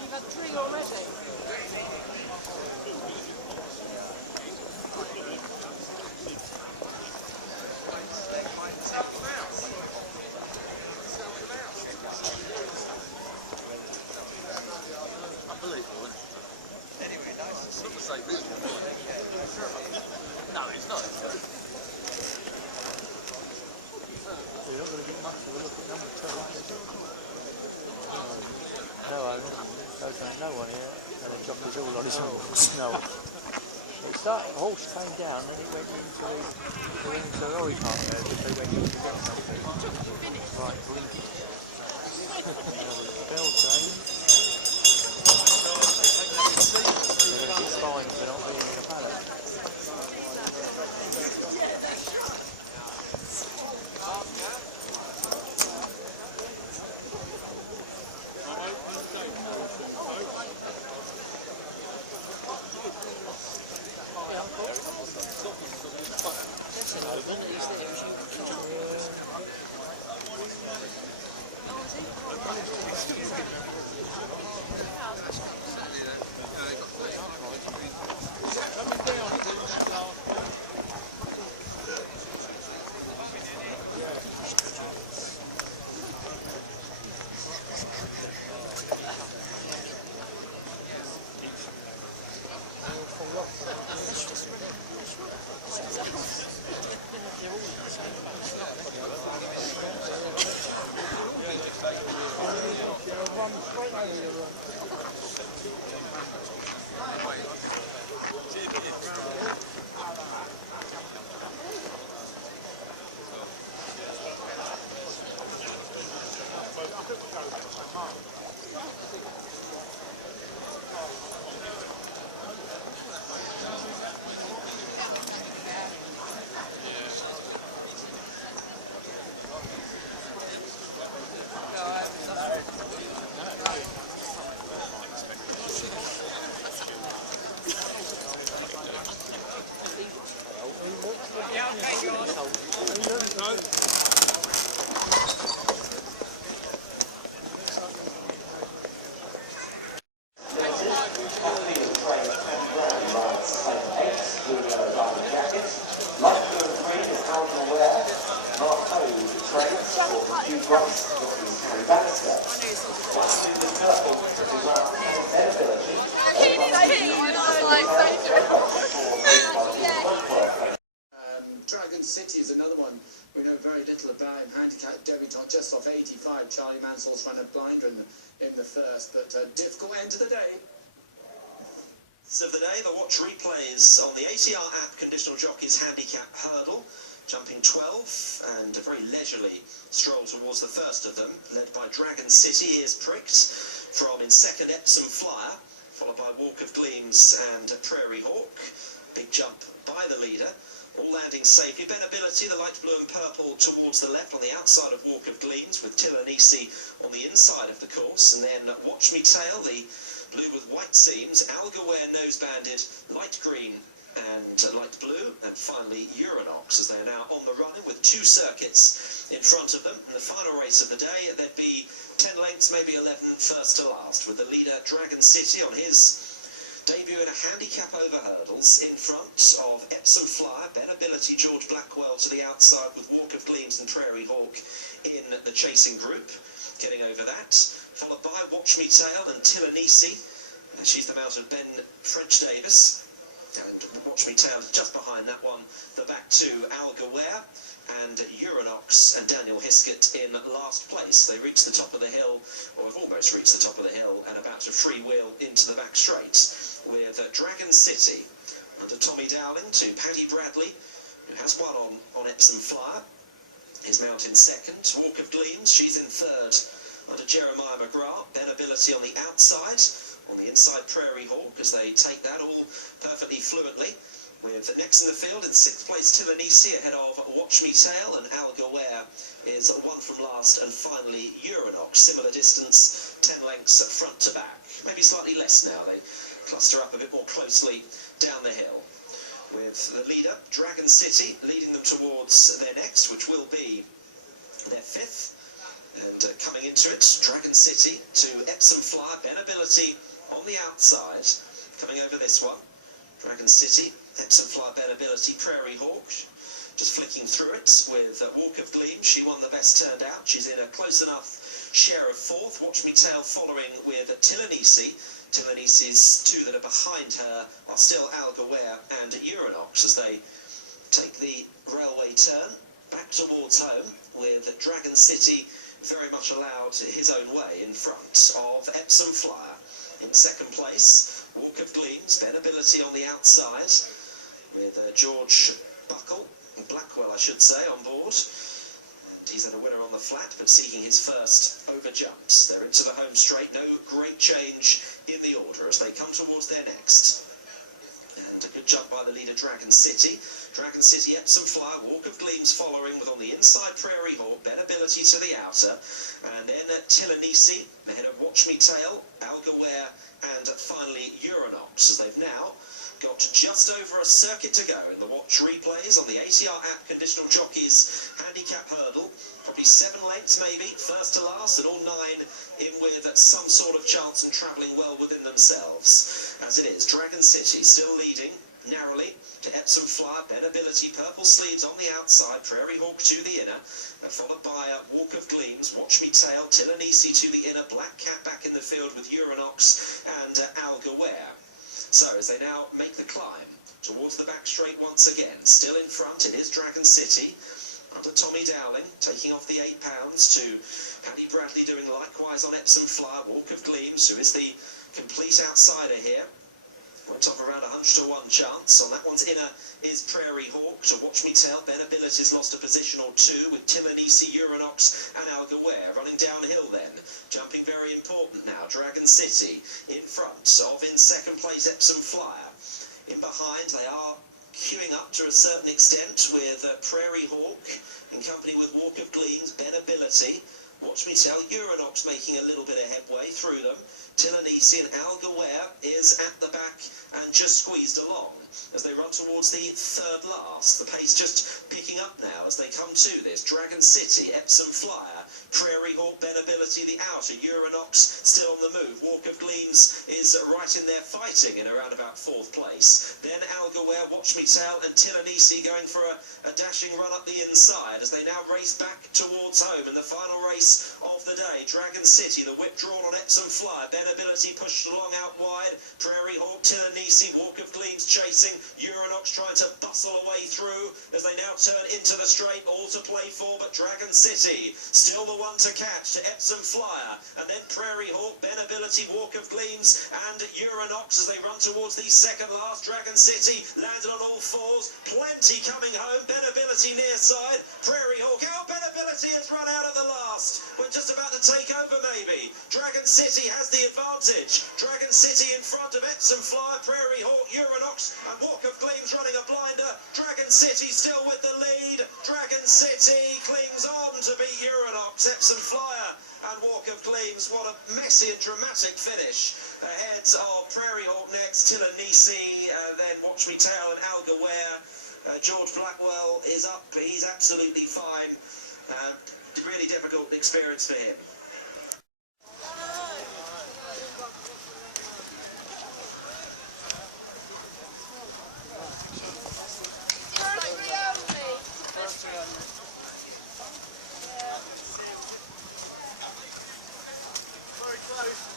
You've had 3 already. Unbelievable, isn't it? Anyway, nice. It's not the same as no, it's not. You're not going to get much of a look at number 2. No, no one here, and the jockey's all on his horse. No. The horse came down, and it went into the lorry park there because they went in to get something. Right, blinking. Bell change. They're going to get fined for not being in a paddock. Dragon City is another one we know very little about him. Handicapped debutante just off 85. Charlie Mann's horse ran a blinder in the first, but a difficult end to the day. Of the day, the watch replays on the ATR app conditional jockeys handicap hurdle, jumping 12 and a very leisurely stroll towards the first of them, led by Dragon City. Here's Pricked from in second Epsom Flyer, followed by Walk of Gleams and Prairie Hawk. Big jump by the leader, all landing safely. Benability, the light blue and purple towards the left on the outside of Walk of Gleams, with Tillanisi on the inside of the course, and then Watch Me Tail, the blue with white seams, Algaware nose-banded, light green and light blue, and finally Uranox, as they are now on the run with 2 circuits in front of them. In the final race of the day, there'd be 10 lengths, maybe 11, first to last, with the leader Dragon City on his debut in a handicap over hurdles in front of Epsom Flyer, Benability, George Blackwell to the outside, with Walk of Gleams and Prairie Hawk in the chasing group, getting over that, followed by Watch Me Tail and Tillanisi. She's the mount of Ben French Davis, and Watch Me Tail just behind that one, the back 2 Algaware and Uranox and Daniel Hiskett in last place. They reach the top of the hill, or have almost reached the top of the hill, and about to freewheel into the back straight, with Dragon City under Tommy Dowling to Paddy Bradley, who has won on Epsom Flyer. His mount in second. Walk of Gleams, she's in third under Jeremiah McGrath. Benability on the outside. On the inside, Prairie Hawk, as they take that all perfectly fluently. With next in the field, in 6th place, Tillanisi ahead of Watch Me Tail, and Algaware is 1 from last, and finally Uranox, similar distance, 10 lengths front to back. Maybe slightly less now, they cluster up a bit more closely down the hill. With the leader, Dragon City, leading them towards their next, which will be their 5th. And coming into it, Dragon City to Epsom Flyer, Benability on the outside, coming over this one. Dragon City, Epsom Flyer, Benability, Prairie Hawk, just flicking through it with Walk of Gleams. She won the best turned out. She's in a close enough share of 4th. Watch Me Tail following with Tillanisi. Tillanisi's 2 that are behind her are still Algaware and Uranox as they take the railway turn back towards home, with Dragon City very much allowed his own way in front of Epsom Flyer. In 2nd place, Walk of Gleams, Benability on the outside, with George Blackwell, I should say, on board. And he's had a winner on the flat, but seeking his first over jumps. They're into the home straight, no great change in the order as they come towards their next. And a good jump by the leader, Dragon City. Dragon City, Epsom Flyer, Walk of Gleams following, with on the inside Prairie Hawk, Benability to the outer. And then Tillanisi, ahead of Watch Me Tail, Algaware, and finally Uranox, as they've now got just over a circuit to go in the watch replays on the ATR app conditional jockeys handicap hurdle. Probably 7 lengths maybe, first to last, and all 9 in with some sort of chance and travelling well within themselves. As it is, Dragon City still leading narrowly to Epsom Flyer, Benability, Purple Sleeves on the outside, Prairie Hawk to the inner, followed by Walk of Gleams, Watch Me Tail, Tillanisi to the inner, Black Cat back in the field with Uranox and Algaware. So as they now make the climb towards the back straight once again, still in front, it is Dragon City under Tommy Dowling, taking off the £8 to Paddy Bradley doing likewise on Epsom Flyer, Walk of Gleams, who is the complete outsider here. Went off around 100 to 1 chance. On that one's inner is Prairie Hawk to Watch Me Tail. Benability's lost a position or 2 with Tillanisi, Uranox and Algaware running downhill then. Jumping very important now. Dragon City in front of, in 2nd place, Epsom Flyer. In behind they are queuing up to a certain extent with Prairie Hawk in company with Walk of Gleams, Benability. Watch Me Tail, Uranox making a little bit of headway through them. Tillanisi and Algaware is at the back and just squeezed along as they run towards the 3rd last. The pace just picking up now as they come to this. Dragon City, Epsom Flyer, Prairie Hawk, Benability the outer, Uranox still on the move. Walk of Gleams is right in there fighting in around about 4th place. Then Algaware, Watch Me Tail and Tillanisi going for a dashing run up the inside as they now race back towards home in the final race of the day. Dragon City, the whip drawn on Epsom Flyer, Benability pushed along out wide, Prairie Hawk, Tillanisi, Walk of Gleams chasing, Uranox trying to bustle away through as they now turn into the straight, all to play for, but Dragon City still the one to catch to Epsom Flyer, and then Prairie Hawk, Benability, Walk of Gleams and Uranox as they run towards the 2nd last. Dragon City landed on all 4s, plenty coming home, Benability near side, Prairie Hawk out, Benability has run out of the last. We're just about to take over maybe. Dragon City has the advantage. Dragon City in front of Epsom Flyer, Prairie Hawk, Uranox and Walk of Gleams running a blinder. Dragon City still with the lead. Dragon City clings on to beat Uranox, Epsom Flyer and Walk of Gleams. What a messy and dramatic finish. Ahead of Prairie Hawk next, Tillanisi, then Watch Me Tail and Algaware. George Blackwell is up. He's absolutely fine. Really difficult experience for him. Very close,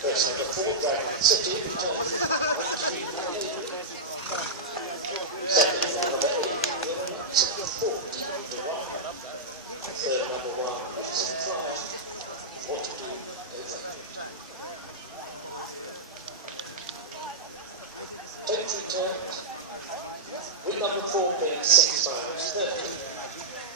First number 4, Dragon City, returns second number 8, Exit 40 to 1. Third number 1, Exit 5, what to do over. Entry turns, with number 4 being 6 miles 30.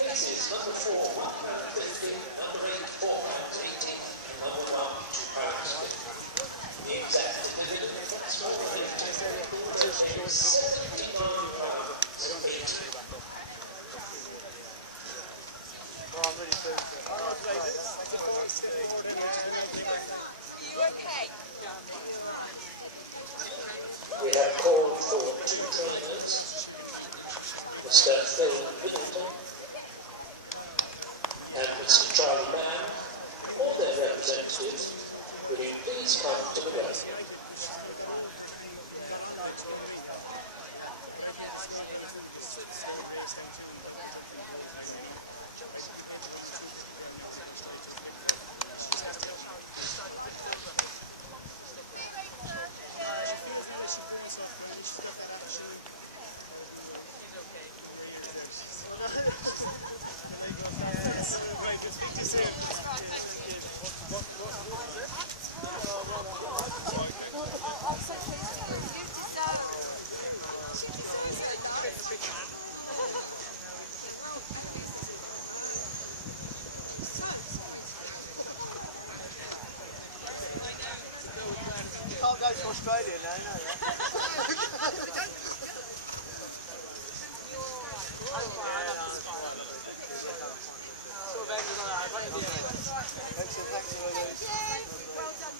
Places number 4, 150, number 8, 4 miles 80, and number 1, 2 miles 50. The exact dividend of the next one is 79 miles 80. Well, I'm really pleased with it. Are you okay? We have called for 2 trainers, Mr. Phil Middleton and Mr. Charlie Mann, or their representatives. Will you please come to the road? Can't go to Australia now, no, Excellent, thanks for those. Well done,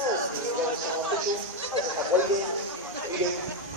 As the official, I will have waiting,